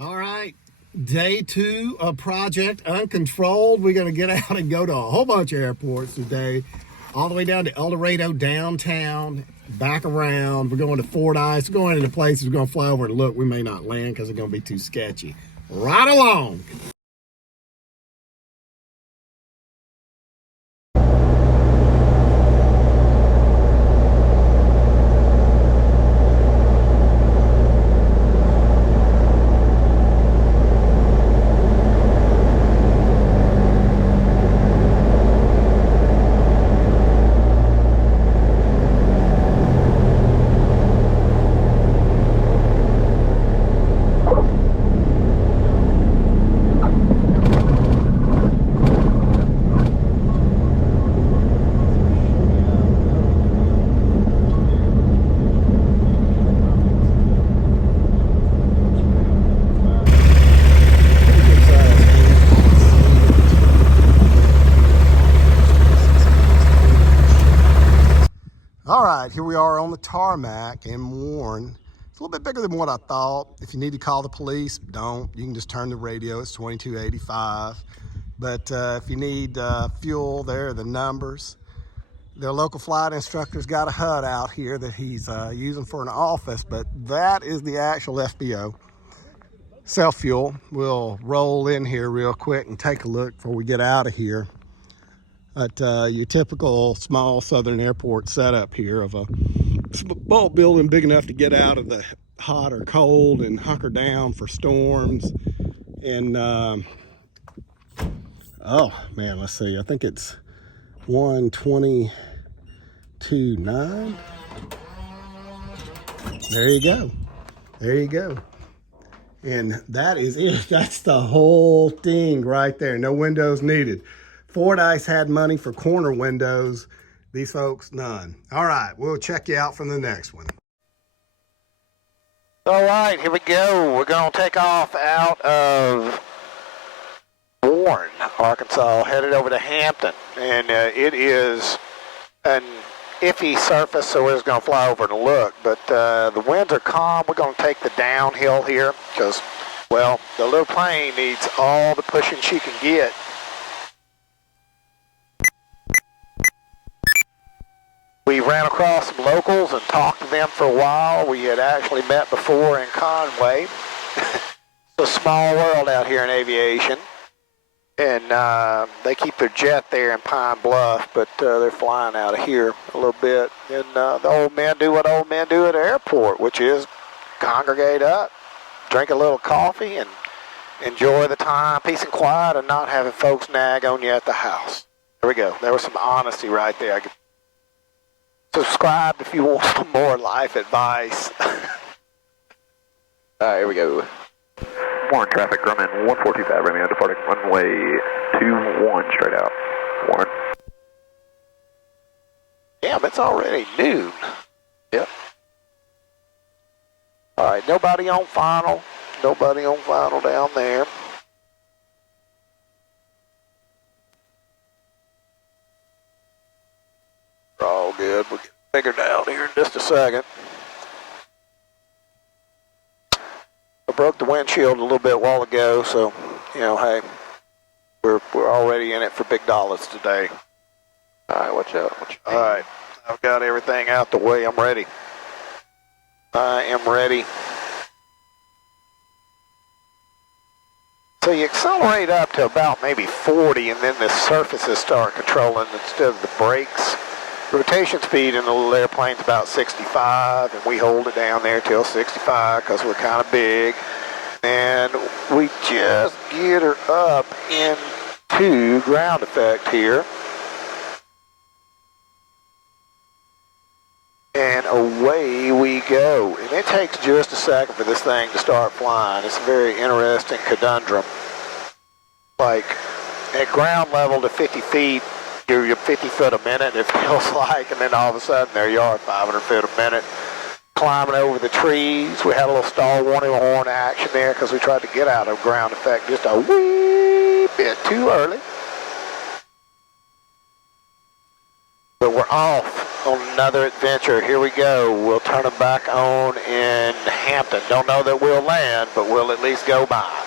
All right, day 2 of Project Uncontrolled. We're going to get out and go to a whole bunch of airports today, all the way down to El Dorado downtown, back around. We're going to Fordyce, we're going into places we're going to fly over and look. We may not land because it's going to be too sketchy. Right along. All right, here we are on the tarmac in Warren. It's a little bit bigger than what I thought. If you need to call the police, don't. You can just turn the radio. It's 2285. But if you need fuel, there are the numbers. Their local flight instructor's got a hut out here that he's using for an office, but that is the actual FBO. Self-fuel. We'll roll in here real quick and take a look before we get out of here at your typical small southern airport setup here of a small building big enough to get out of the hot or cold and hunker down for storms. And oh man, let's see, I think it's 122.9. There you go. There you go. And that is it. That's the whole thing right there. No windows needed. Fordyce had money for corner windows. These folks, none. All right, we'll check you out from the next one. All right, here we go. We're going to take off out of Warren, Arkansas, headed over to Hampton. And it is an iffy surface, so we're just going to fly over and look. But the winds are calm. We're going to take the downhill here because, well, the little plane needs all the pushing she can get. We ran across some locals and talked to them for a while. We had actually met before in Conway. It's a small world out here in aviation. And they keep their jet there in Pine Bluff, but they're flying out of here a little bit. And the old men do what old men do at the airport, which is congregate up, drink a little coffee, and enjoy the time, peace and quiet, and not having folks nag on you at the house. There we go. There was some honesty right there. Subscribe if you want some more life advice. All right, here we go. Warren traffic, Grumman 1425, Romeo departing runway 21 straight out. Warren. Damn, it's already noon. Yep. All right, nobody on final. Nobody on final down there. We're all good. We'll get bigger down here in just a second. I broke the windshield a little bit a while ago, so, you know, hey, we're already in it for big dollars today. All right, watch out. All right, I've got everything out the way. I'm ready. I am ready. So you accelerate up to about maybe 40, and then the surfaces start controlling instead of the brakes. Rotation speed in the little airplane's about 65, and we hold it down there till 65 because we're kind of big. And we just get her up into ground effect here. And away we go. And it takes just a second for this thing to start flying. It's a very interesting conundrum. Like, at ground level to 50 feet, you're 50 foot a minute, it feels like, and then all of a sudden there you are, 500 feet a minute, climbing over the trees. We had a little stall warning horn action there because we tried to get out of ground effect just a wee bit too early. But we're off on another adventure. Here we go. We'll turn them back on in Hampton. Don't know that we'll land, but we'll at least go by.